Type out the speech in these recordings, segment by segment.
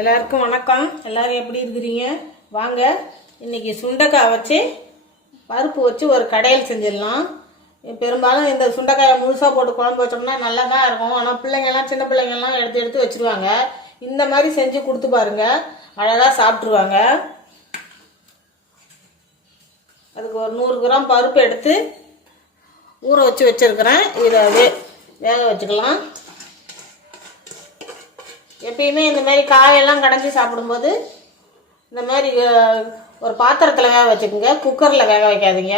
எல்லாருக்கும் வணக்கம். எல்லாரும் எப்படி இருக்கிறீங்க? வாங்க. இன்னைக்கு சுண்டைக்காய் வச்சு பருப்பு வச்சு ஒரு கடையில் செஞ்சிடலாம். பெரும்பாலும் இந்த சுண்டைக்காயை முழுசாக போட்டு குழம்பு வச்சோம்னா நல்லா தான் இருக்கும். ஆனால் பிள்ளைங்கெல்லாம் சின்ன பிள்ளைங்கெல்லாம் எடுத்து எடுத்து வச்சிருவாங்க. இந்த மாதிரி செஞ்சு கொடுத்து பாருங்க. அழகாக சாப்பிட்ருவாங்க அதுக்கு ஒரு நூறு கிராம் பருப்பு எடுத்து ஊற வச்சு வச்சுருக்கிறேன். இதை வே வேக வச்சுக்கலாம். எப்பயுமே இந்த மாதிரி காயெல்லாம் கடைஞ்சி சாப்பிடும்போது இந்த மாதிரி ஒரு பாத்திரத்தில் வேக வச்சுக்கோங்க. குக்கரில் வேக வைக்காதீங்க.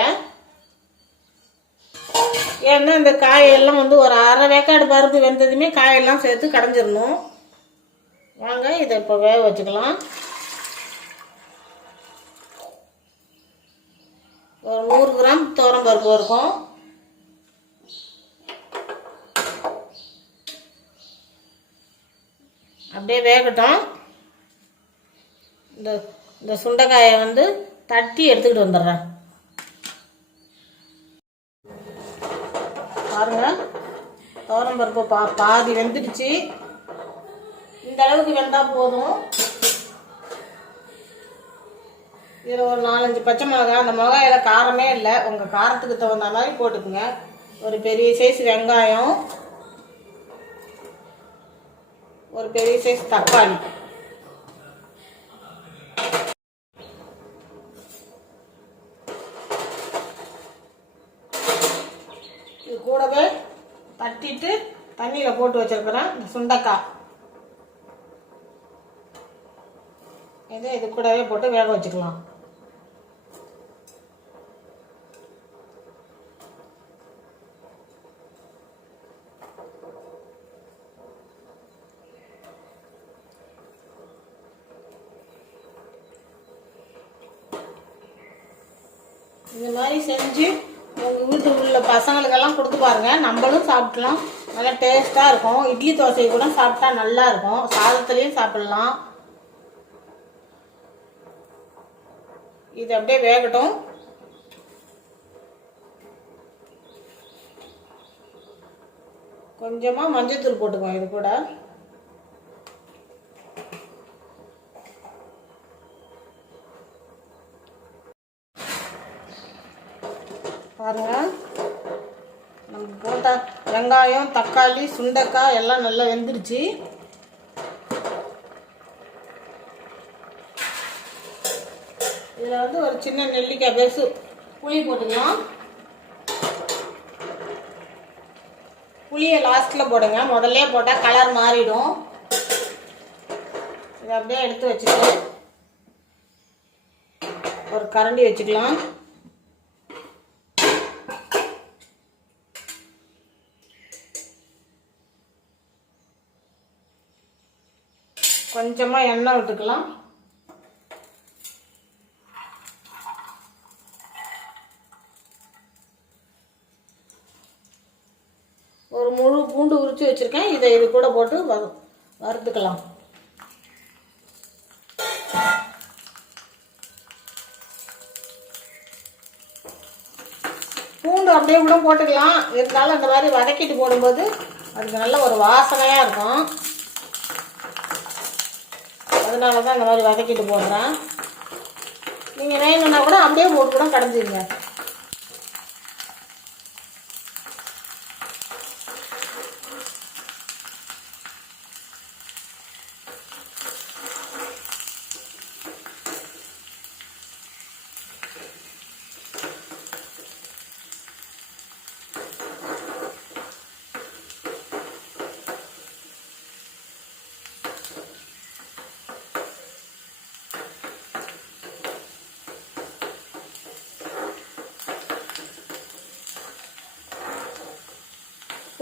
ஏன்னா இந்த காயெல்லாம் வந்து ஒரு அரை வேக்காடு பருப்பு வெந்ததுமே காயெல்லாம் சேர்த்து கடைஞ்சிடணும். வாங்க இதை இப்போ வேக வச்சுக்கலாம். ஒரு நூறு கிராம் துவரம் பருப்பு இருக்கும். அப்படியே வேகட்டும். இந்த இந்த சுண்டைக்காயை வந்து தட்டி எடுத்துக்கிட்டு வந்துடுறேன். பாருங்க துவரம் பருப்பு பா பாதி வெந்துடுச்சு. இந்த அளவுக்கு வெந்தால் போதும். இதில் ஒரு நாலஞ்சு பச்சை மிளகாய் அந்த மிளகாயில் காரமே இல்லை. உங்கள் காரத்துக்கு தகுந்த மாதிரி போட்டுக்குங்க. ஒரு பெரிய சைஸ் வெங்காயம். ஒரு பெரிய சைஸ் தக்காளி. இது கூடவே தட்டிட்டு தண்ணியில் போட்டு வச்சிருக்கிறேன் இந்த சுண்டக்காய். இதை இது கூடவே போட்டு வேக வச்சுக்கலாம். இந்த மாதிரி செஞ்சு உங்கள் வீட்டு உள்ள பசங்களுக்கெல்லாம் கொடுத்து பாருங்க. நம்மளும் சாப்பிட்லாம். நல்லா டேஸ்ட்டாக இருக்கும். இட்லி தோசை கூட சாப்பிட்டா நல்லா இருக்கும். சாதத்துலேயும் சாப்பிடலாம். இது அப்படியே வேகட்டும். கொஞ்சமாக மஞ்சத்தூள் போட்டுக்குவோம் இது கூட. த வெங்காயம் தக்காளி சுண்டைக்காய் எல்லாம் நல்லா வெந்துருச்சு. இதில் வந்து ஒரு சின்ன நெல்லிக்காய் பேசு புளி போட்டுக்கலாம். புளியை லாஸ்ட்டில் போடுங்க. முதல்ல போட்டால் கலர் மாறிடும். இதை அப்படியே எடுத்து வச்சுக்கலாம் ஒரு கரண்டி வச்சுக்கலாம். கொஞ்சமாக எண்ணெய் விட்டுக்கலாம். ஒரு முழு பூண்டு உரித்து வச்சுருக்கேன். இதை இது கூட போட்டு வ வறுத்துக்கலாம். பூண்டு அப்படியே கூட போட்டுக்கலாம். இருந்தாலும் இந்த மாதிரி வதக்கிட்டு போடும்போது அதுக்கு நல்ல ஒரு வாசனையாக இருக்கும். அதனால தான் இந்த மாதிரி வதக்கிட்டு போடுறேன். நீங்கள் வேணும்னா கூட அப்படியே போட்டு கூட கடைஞ்சிருங்க.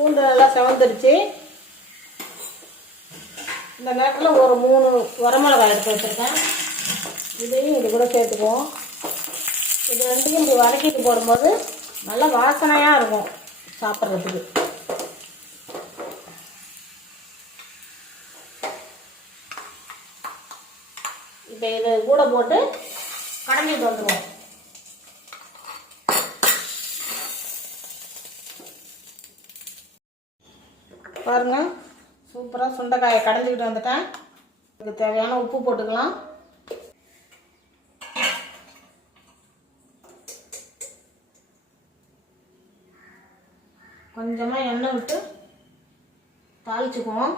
பூண்டு நல்லா செவந்துருச்சு. இந்த நேரத்தில் ஒரு மூணு வரமிளகாய் எடுத்து வச்சுருக்கேன். இதையும் இது கூட சேர்த்துக்குவோம். இது ரெண்டையும் இப்படி வதக்கிட்டு போடும்போது நல்லா வாசனையாக இருக்கும் சாப்பிட்றதுக்கு. இப்போ இது கூட போட்டு கடைஞ்சிட்டு வந்துடுவோம் பாருங்க. சூப்பராக சுண்டைக்காயை கடைஞ்சிக்கிட்டு வந்துட்டேன். இதுக்கு தேவையான உப்பு போட்டுக்கலாம். கொஞ்சமாக எண்ணெய் விட்டு தாளிச்சுக்குவோம்.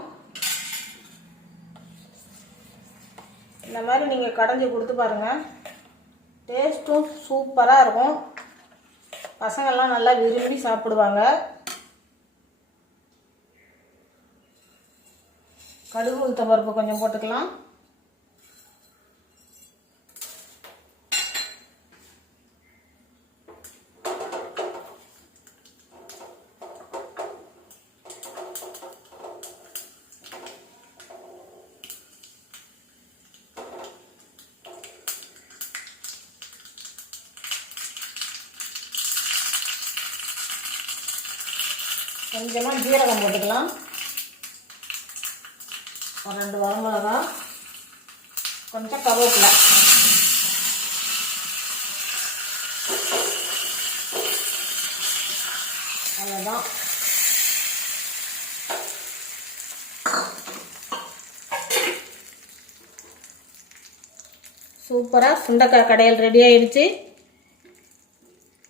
இந்த மாதிரி நீங்கள் கடைஞ்சி கொடுத்து பாருங்கள் டேஸ்ட்டும் சூப்பராக இருக்கும். பசங்கள்லாம் நல்லா விரும்பி சாப்பிடுவாங்க. கடுகு உளுத்த பருப்பு கொஞ்சம் போட்டுக்கலாம். கொஞ்சமாக ஜீரகம் போட்டுக்கலாம். ஒரு ரெண்டு வரமிளகா கொஞ்சம் கருவேப்பிலை. அவ்வளோதான் சூப்பராக சுண்டைக்காய் கடையில் ரெடி ஆயிடுச்சு.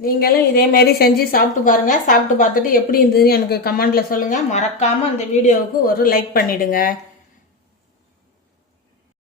நீங்களும் இதேமாரி செஞ்சு சாப்பிட்டு பாருங்கள் சாப்பிட்டு பார்த்துட்டு எப்படி இருந்ததுன்னு எனக்கு கமெண்டில் சொல்லுங்கள் மறக்காமல் அந்த வீடியோவுக்கு ஒரு லைக் பண்ணிவிடுங்க